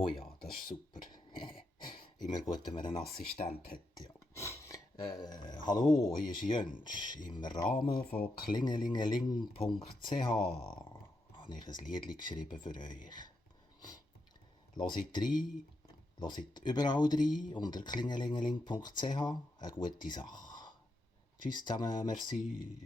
Oh ja, das ist super. Immer gut, wenn man einen Assistent hat, ja. Hallo, hier ist Jönsch. Im Rahmen von Klingelingeling.ch habe ich ein Lied geschrieben für euch. Hört rein, hört überall rein unter klingelingeling.ch. Eine gute Sache. Tschüss zusammen, merci.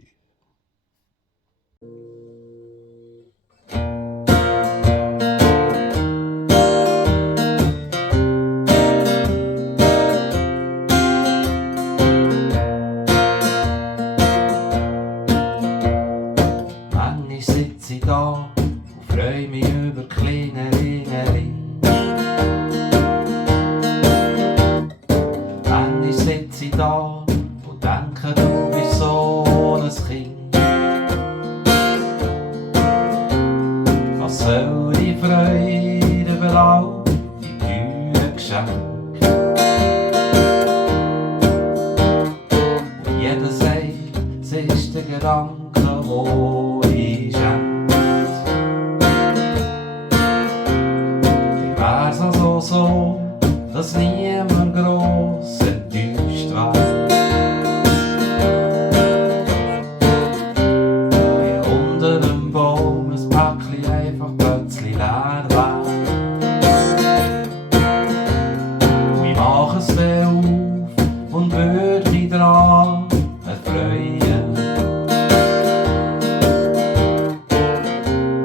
Mängisch sitze ich da und fröi mich über Klingelingeling. Mängisch sitze ich da und denke, du bist so ein Kind. Was soll die Freude über all die teuren Geschenke? Und jeder sagt, es ist der Gedanke, wo iischänkt. Wie wär's also so, dass niemer gross enttüscht wär? Wie underem Boum ein Päckli einfach plötzli läär wär. Und ich maches auf und würdmi draa erfröie.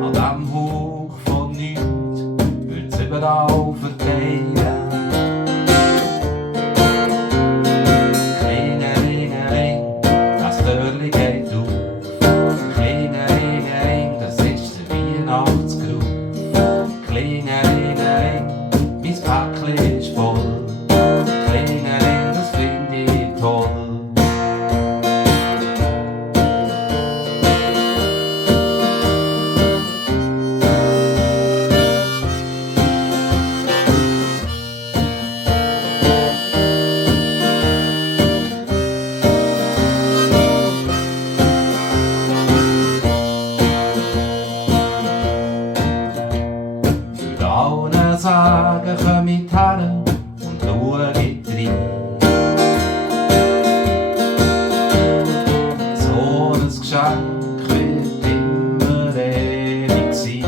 An dem Hauch von nichts würd's überall verteilen. Klingelingeling, das Türli geht auf. Klingelingeling, das ist der Weihnachtsgruß. Klingelingeling, mein Päckli ist voll. Klingeling, das find ich toll. Für allen sagen, komm ich her und schau rein. So ein Gschänk wird immer ewig sein.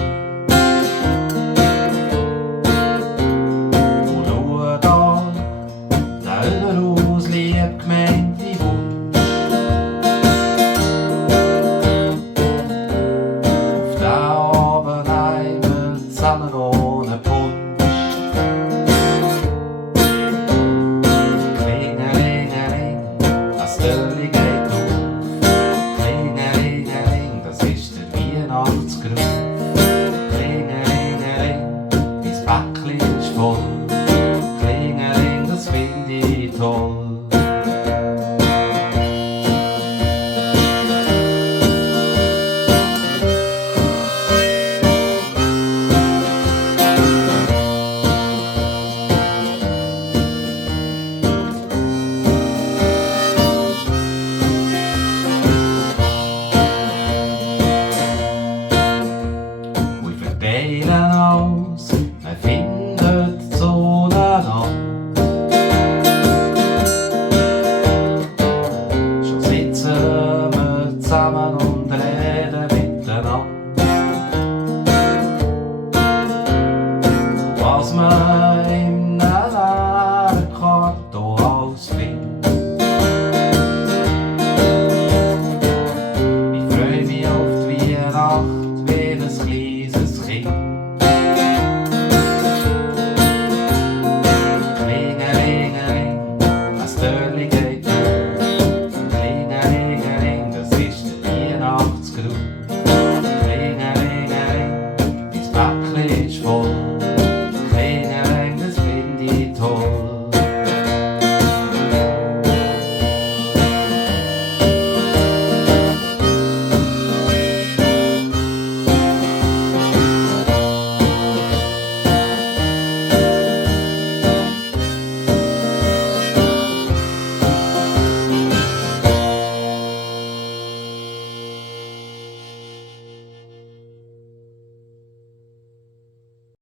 Und schau da, der überaus lieb gemeinte Wunsch. Auf den Abend einmal zusammen ohne Punsch. Klingelingeling, das Türli geht auf. Klingelingeling, das ist der Weihnachtsgruß. Klingelingeling, mein Päckli ist voll. Klingeling, das find ich toll. Wir verteilen alles, wir finden